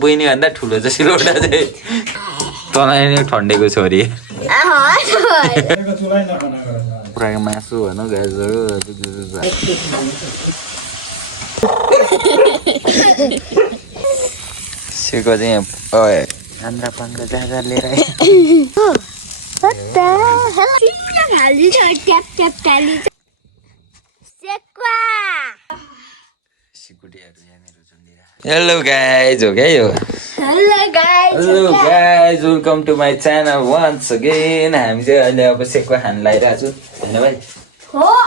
बहिनी भन्दा ठुलो चाहिँ सिलौटा चाहिँ तँलाई नै ठन्डेको छोरी कुखुराको मासु भनौँ गाजरहरू सेको चाहिँ आन्द्रा पान्द्रा जहाँ लिएर हेलो गाइज हो क्या यो hello guys welcome to my channel once again हामी चाहिँ अहिले अब सेकुवा खान लागिरहेको छु होइन भाइ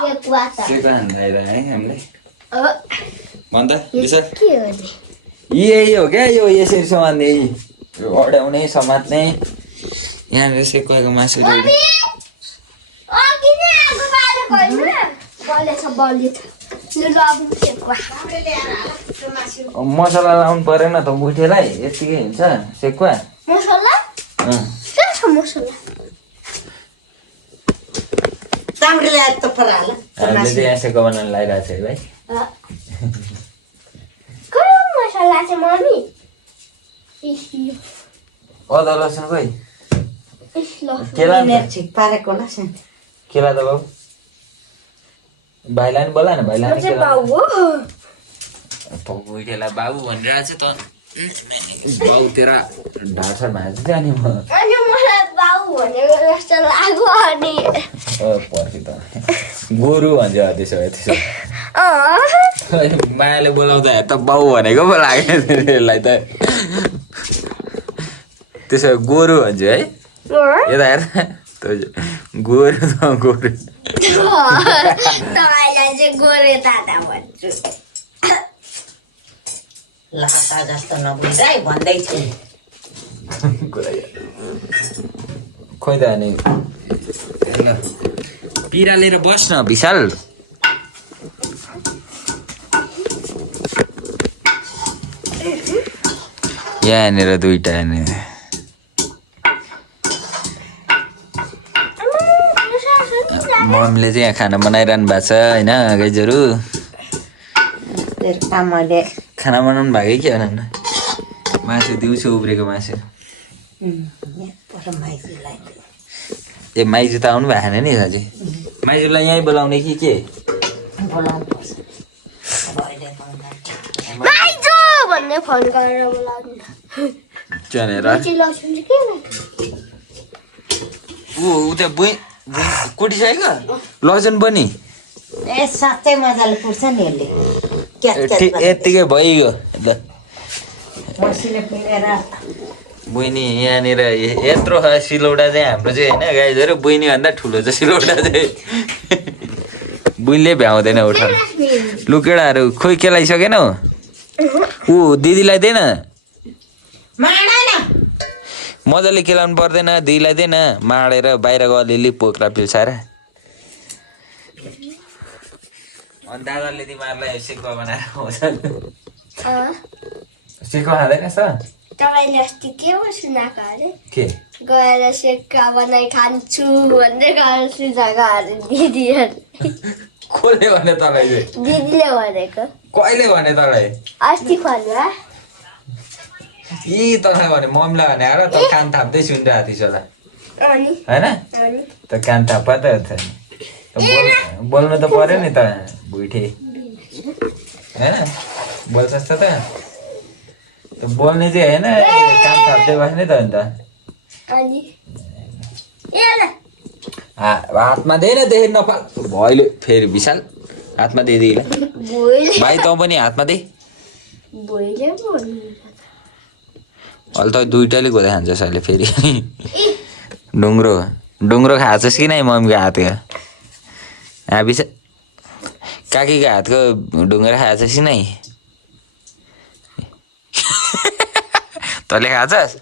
सेकुवा खान लागिरहेको है हामीले भन त विशाल यही हो क्या यो यसरी समात्ने अड्याउने समात्ने यहाँनिर सेकुवाको मासु मसला लाउनु परेन त मुठेलाई यतिकै हुन्छ सेकुवा हामीले चाहिँ यहाँ सेकुवा बनाउनु लागिरहेको छ है भाइ अदर लसुन खोइ केला त बाबु भाइलाई बोला न भाइलाई केला बाबु भनिरहेको छ त बाबु तेरा ढाडसाड भाँच्छु थियो नि म पछि त गोरु भन्छ त्यसो भए त्यसो मायाले बोलाउँदा त बाउ भनेको पो लाग्यो यसलाई त त्यसो भए गोरु भन्छु है यता हेर गोरु त गोरु खोइ त अनि पिरा लिएर बस्न विशाल यहाँनिर दुईटा मम्मीले चाहिँ यहाँ खाना बनाइरहनु भएको छ होइन गाइजहरू खाना बनाउनु भएकै के भन न मासु दिउँसो उब्रेको मासु ए माइजू त आउनु भएको छैन नि साँच्ची माइजूलाई यहीँ बोलाउने कि के उता कुटिसक्यो लजन पनि यत्तिकै भइगयो ल बहिनी यहाँनिर यत्रो सिलौटा चाहिँ हाम्रो चाहिँ होइन गाइजहरू बहिनी भन्दा ठुलो छ सिलौटा चाहिँ बुइले भ्याउँदैन उठाएर लु केटाहरू खोइ केलाइसकेन ऊ दिदीलाई दिएन मजाले केलाउनु पर्दैन दिदीलाई दिएन माडेर बाहिरको अलिअलि पोख्रा पिल्साएर अनि दादाले तिमीहरूलाई सेकुवा बनाएर खुवाउँछ सेकुवा खाँदैनस् त तपाईँले अस्ति के पो सुनाएको अरे के गएर सेकुवा बनाइ खान्छु भन्दै गर्छु जग्गाहरू दिदीहरू कसले भने तँलाई चाहिँ दिदीले भनेको कहिले भने तँलाई अस्ति भन्नु यी तँलाई भने मम्मीलाई भने आएर त कान थाप्दै सुनिरहेको थिइस् होला अनि होइन त कान थाप्पा त बोल्नु त पर्यो नि त भुइठे होइन बोल्छस् त बोल्ने चाहिँ होइन काम थाप्दै बस्ने त अन्त हातमा दे न देखेर नपाल भैले फेरि विशाल हातमा दिदीलाई भाइ तँ पनि हातमा दे अहिले त दुइटाले गोदा खान्छस् अहिले फेरि डुङ्ग्रो खाएछस् कि नै मम्मीको हातको विशाल काकीको हातको ढुङ्ग्रो खाएछस् कि नै तैँले खाएछस्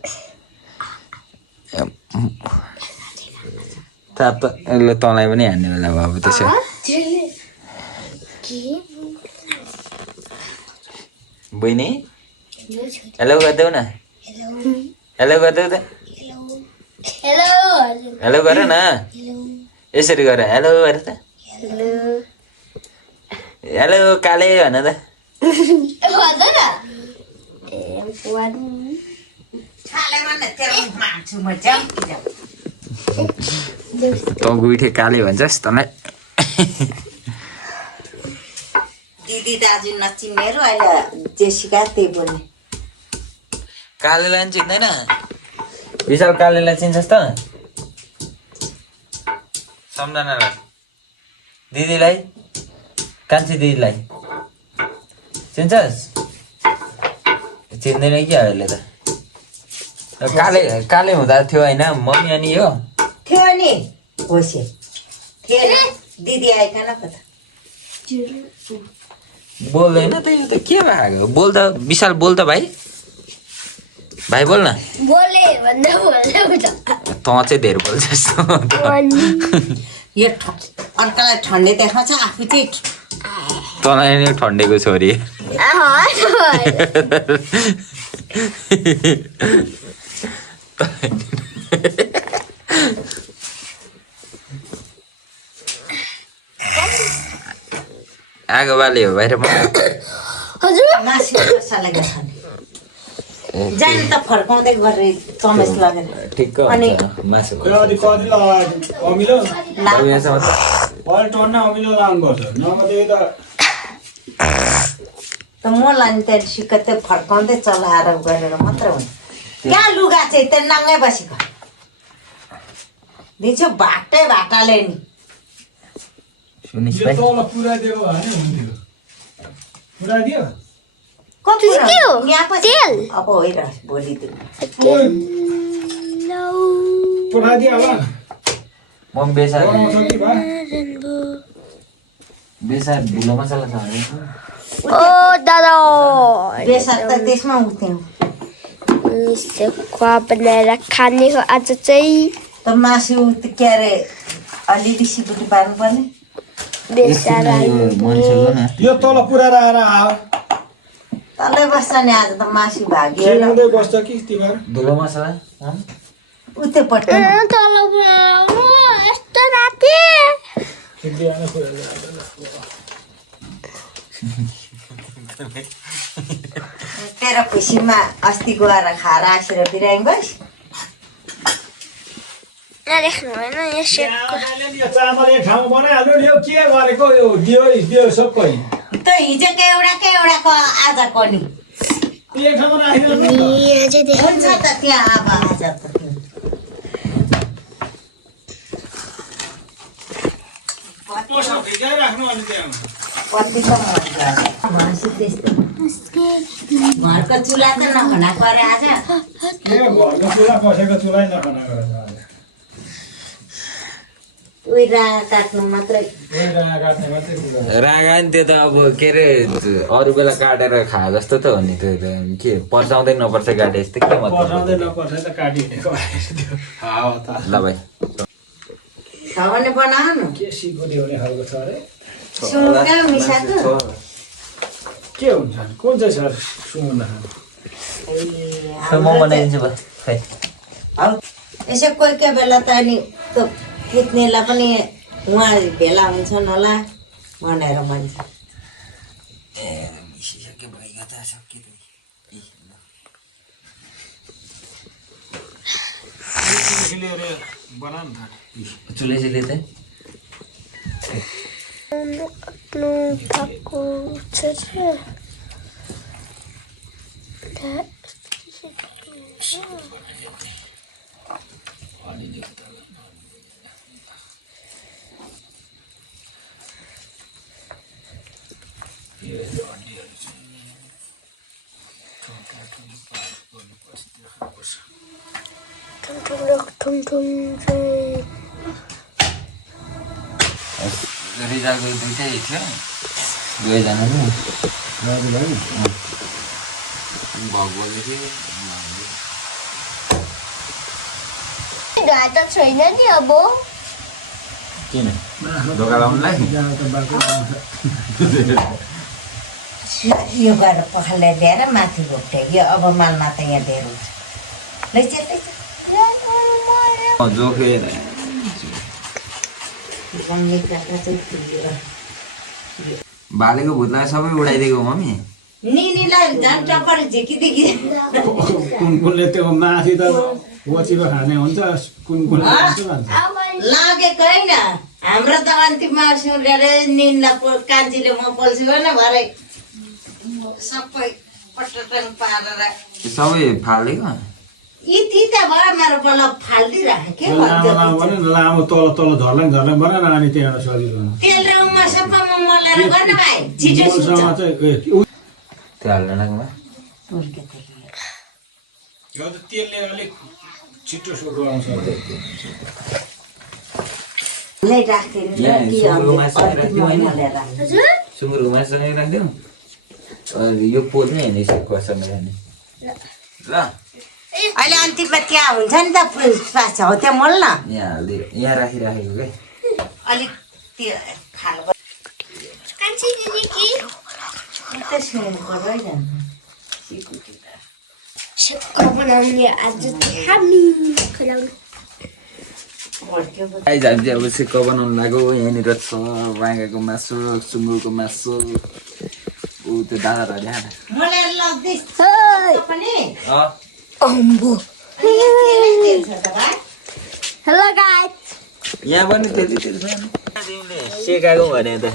तँलाई पनि हान्ने बेला भयो अब त्यसो बहिनी हेलो गरिदेऊ न हेलो गरिदेऊ त हेलो गर न यसरी गर हेलो गर त हेलो काले भन त तँ गुइठे काले भन्छस् तँलाई दिदी दाजु नचिन्नेहरू अहिले जेसिका त्यही बोल्ने कालेलाई नि चिन्दैन विशाल कालेलाई चिन्छस् त सम्झनालाई दिदीलाई कान्छी दिदीलाई चिन्छस् चिन्दैन कि अहिले त काले काले हुँदा थियो होइन मम्मी अनि यो थियो नि होसे थिएन दिदी आइकन कता बोल्दैन त यो त के भएको बोल त विशाल बोल त भाइ भाइ बोल न बोले भन्दा बोल्दा तँ चाहिँ धेरै बोल्छस् यो अर्कालाई ठन्डे देखाउँछ आफू चाहिँ तँलाई नै ठन्डेको छोरी आगो बाले हो बाहिर हजुर मासु कसैलाई खाने जाने त फर्काउँदै गरेर चमच लगेर ठिक्क अनि मासु त म लाने त्यहाँदेखि कतै फर्काउँदै चलाएर गरेर मात्र हुन्छ क्या लुगा चाहिँ त्यहाँ नाङ्गै बसेको दिन्छु भाटै भाटाले नि कति यहाँ पछि अब होइरहेछ भोलि दिन म बेसार बेसार ढिलो मसला छ भने ओ दादा बेसार त त्यसमा उठ्थ्यौँ खुवा बनाएर खाने हो आज चाहिँ त मासु के अरे अलि बेसी बुटी पार्नुपर्ने बेसारा यो तल पुऱ्याएर आएर आयो तलै बस्छ नि आज त मासु भाग्यो खेल्दै बस्छ कि तिमीहरू धुलो मसला उतै पट्ट यस्तो राति खेल्दै आएर पुऱ्याएर तेरो खुसीमा अस्ति गएर खाएर आसेर बिरामी बस नदेख्नु होइन यसको यो चामल एक ठाउँ बनाइहाल्नु नि यो के गरेको यो दियो सबै त हिजोको एउटाको आजको नि एक ठाउँमा राखिदिनु नि हुन्छ त त्यहाँ अब आज राख्नु अनि त्यहाँ कति त भन्छु त्यस्तो घरको चुल्हा त नखना परे आज के घरको चुल्हा बसेको चुल्हा नखाना गरेर उही राँगा काट्नु मात्रै काट्ने मात्रै कुरा रागा नि त्यो त अब के अरे अरू बेला काटेर खा जस्तो त हो नि त्यो त के पर्साउँदै नपर्छ काटे जस्तो के पर्साउँदै मतलब नपर्छ त काटिदिएको त्यो हावा त ल भाइ छ भने बनाउनु के सिकोले हुने खालको छ अरे सुँगुर कहाँ मिसाएको के हुन्छ कुन चाहिँ सर सुँगुर म बनाइदिन्छु भयो खै यसो कोही कोही बेला त अनि त्यो खिच्नेलाई पनि उहाँ भेला हुन्छन् होला भनेर भन्छ चुलेसीले चाहिँ रिजालको दुइटै थियो दुवैजना नि भगवान्ले थियो घाटा छैन नि अब किन ढोका लाउनुलाई यो गरेर पखाललाई ल्याएर माथि घोप्ट्यायो अब मालमा त यहाँ धेरै हुन्छ लैजाऊ जोखे बालेको भुतलाई सबै उडाइदिएको मम्मी निनीलाई झन् टक्कर झिकिदिकी कुनकुनले त्यो माथि त वचिलो खाने हुन्छ कुनकुनले खान्छ भन्छ लागेको होइन हाम्रो त अन्तिममा सुनेर निनलाई कान्छीले म पल्छु भएन भरे सबै पटटन पारेर सबै फालेको यी त भएर मेरो बल्ल फालिदिइराखेँ के लामो लामो भने लामो तल तल झर्लङ झर्लङ बना न अनि त्यहाँ सजिलो हुन्छ तेल र उमा सबैमा मलेर गर्न भाइ छिटो सुन्छ मोलसँग चाहिँ त्यो हाल्नु लाग्नु यो त तेलले अलिक छिटो सुक्रो आउँछ नै राख्थेँ नि यहाँ के सुँगुरको मासु राखिदिउँ होइन? मलेर सुँगुरको मासुसँगै राखिदिउँ यो पोल्ने होइन सेकुवासँग राख्ने ल अहिले अन्तिममा त्यहाँ हुन्छ नि त पाछ हो त्यहाँ मल न यहाँ हालिदियो यहाँ राखिराखेको क्या अलिक त्यो खानु कान्छी दिदी कि त सुनु पर्यो जान्छ सेक्का बनाउने आज हामी खुलाउनु आइज हामी चाहिँ अब सेक्का बनाउनु लाग्यो यहाँनिर छ बाँगाको मासु सुँगुरको मासु ऊ त्यो दादाहरू ल्याएर मलाई लग्दैछ पनि अम्बो तेल छ त भाइ हेलो गाइस यहाँ पनि त्यति तिमीले सेकाएको भने त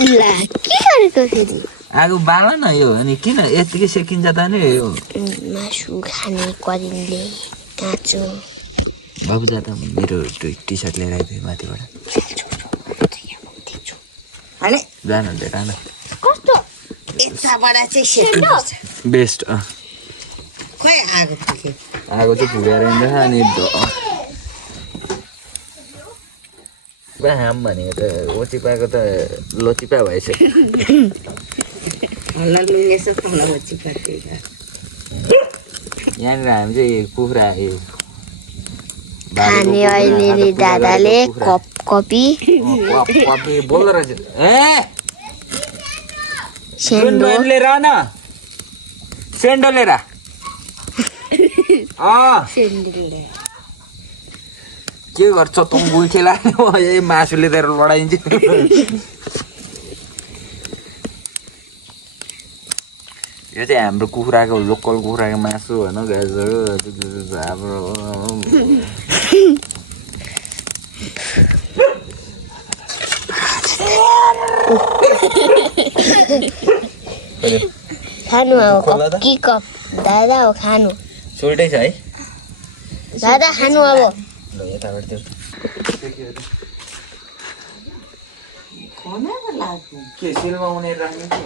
ला के गरेको फेरि आगो बाल न यो अनि किन यतिकै सेकिन्छ त नि यो मासु खाने करिनले काँचो बाबु जाँदा मेरो टी सर्ट लिएर आइदियो माथिबाट अनि जानु लिएर न कस्तो यताबाट चाहिँ सेक्नुपर्छ बेस्ट खोइ आगो पुग्यो आगो चाहिँ पुगेर हिँड्दैछ अनि हाम भनेको त ओचिपाको त लोचिपा भइसक्यो होला लुङ्गे सफाउन होची पर्दै यहाँनिर हामी चाहिँ कुखुरा खाने अहिले दादाले कपी कपी बोल्दो रहेछ ए सेन्डो लिएर न सेन्डो लिएर के गर्छ त गुल्छे लाग्ने यही मासुले लिएर लडाइन्छ यो चाहिँ हाम्रो कुखुराको लोकल कुखुराको मासु होइन गाजर हाम्रो खानु अब कि कप दादा हो खानु सोल्टै छ है दादा खानु अब ल यताबाट त्यो के सिलमा उनीहरू राख्ने के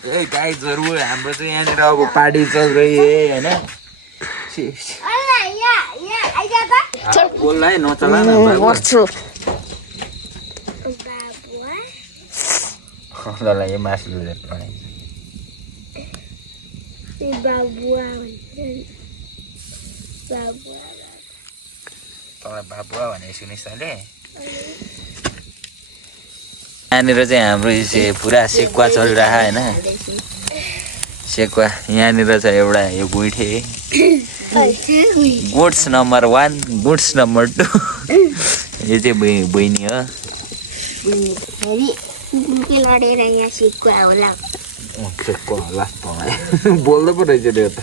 ए गाइजहरू हाम्रो चाहिँ यहाँनिर अब पार्टी चल रही है होइन बोल्ला है नचला न गर्छु ल यो मासु लिएर तपाईँ बाबुआ भने सुनिस् तैँले यहाँनिर चाहिँ हाम्रो पुरा सेकुवा चलिरहेको होइन सेकुवा यहाँनिर छ एउटा यो गुइठे गुड्स नम्बर 1 गुड्स नम्बर 2 यो चाहिँ बहिनी हो लडेर यहाँ सेकुवा होला सेकुवा होला बोल्दै पो रहेछ त्यो त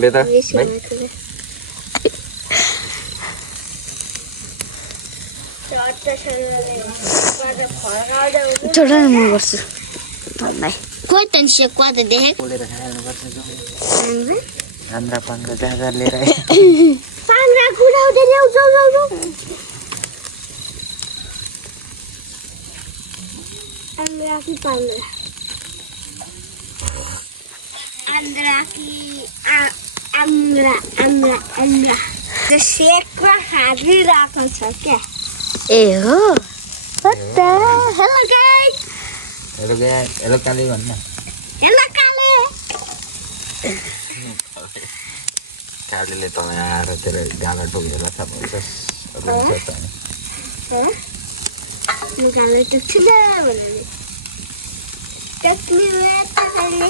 ले त छोड न म गर्छु खोइ त नि सेकुवा त देखेको बोलेर खानुपर्छ आन्द्रा पाङ्रा जहाँ लिएर पाङ्रा कुदाउँदै ल्याउ जाउ जाउ जाउ आन्द्रा कि पाङ्रा आन्द्रा सेकुवा खादिरहेको छ क्या ए हो हेलो गाइस हेलो काले भन्न हेलो काले कालेले तँलाई आएर तेरो गाला टोकेर थाहा काले टुक्छिन भने टक्ने टक्ने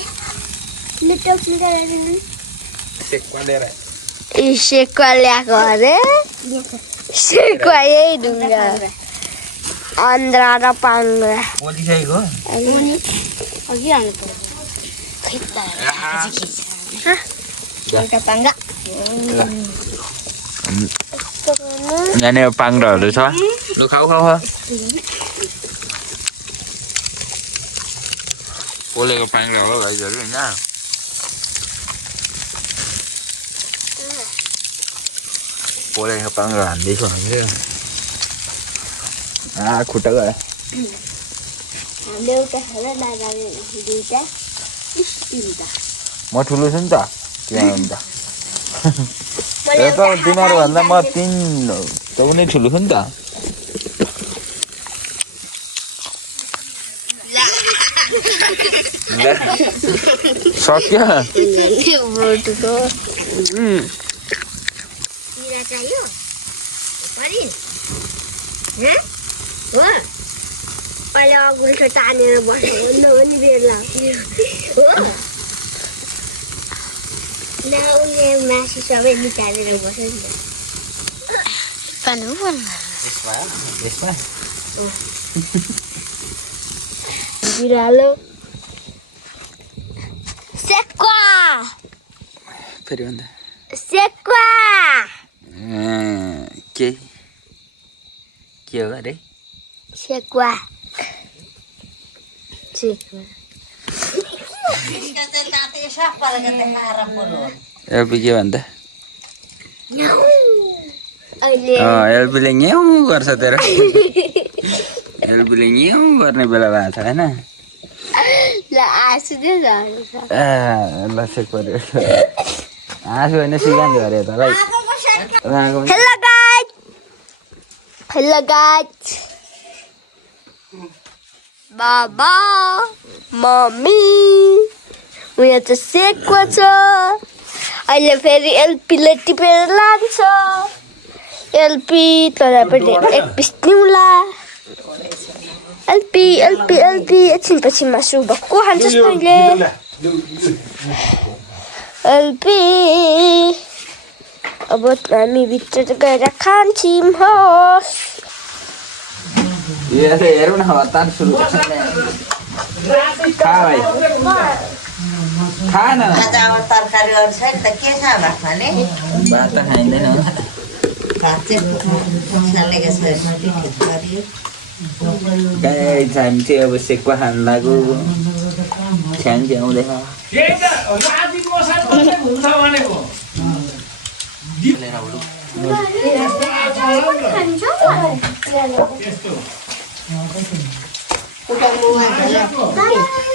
सेकुवा लिएर सेकुवा ल्याएको अरे सेकुवा यही ढुङ्गा आन्द्रा र पाङ्ग्रा पोलिसकेको यहाँनिर पाङ्ग्राहरू छ लु खाऊ खाऊ खाऊ पोलेको पाङ्ग्रा हो भाइहरू होइन पोलेको पाङ्ग्रा हान्दैछ हामीले खुट्टा गयो म ठुलो छु नि त त्यहाँ अन्त तिमीहरूभन्दा म त उनी ठुलो छु नि त सक्यो अहिले अगुल्ठो तानेर बस्नु पनि बेर लाग्थ्यो हो उसले मासु सबै निकालेर बस्यो नि बिरालो सेकुवा फेरि भन्दा सेकुवा के हो अरे सेकुवा सेकुवा एलपी के भन्दा अहिले एलपीले न्याउ गर्छ तेरो एलपीले न्याउ गर्ने बेला भएको छ होइन ल आँसु दे ल सेक पऱ्यो आँसु होइन सिकान्छ अरे त भाइ हेलो गाइज बाबा मम्मी उयो त सेकुवा छ अहिले फेरि एलपीले टिपेर लान्छ एलपी तँलाई पनि एक पिस निउला एलपी एलपी एलपी एकछिनपछि मासु भक्कु खान्छस् तैँले एलपी अब हामी भित्र गएर खान्छौँ होस् हेरौँ न हतार सुरु खा भाइ खा न आज अब तरकारीहरू छ नि त के छ भात खाने भात त खाइँदैन भात चाहिँ सालेको छ ठिक पाऱ्यो गाइस हामी चाहिँ अब सेकुवा खानु लाग्यो छ्याङ च्याउँदैछ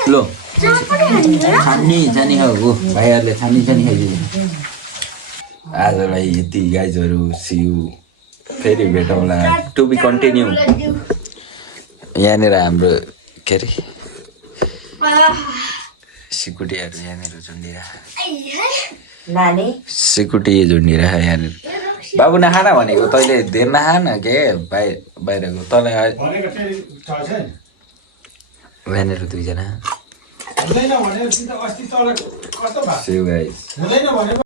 लो छान्नी जाने हो भाइहरूले छान्नी जाने खाइदिनु आजलाई यति गाइजहरू सिउ फेरि भेटौँला टु बी कन्टिन्यू यहाँनिर हाम्रो के अरे सिकुटीहरू यहाँनिर झुन्डिरहेको सिकुटी झुन्डिरहेको यहाँनिर बाबु नखाना भनेको तैँले धेर नखान के बाहिरको तँलाई यहाँनिर दुईजना सिउ गाइस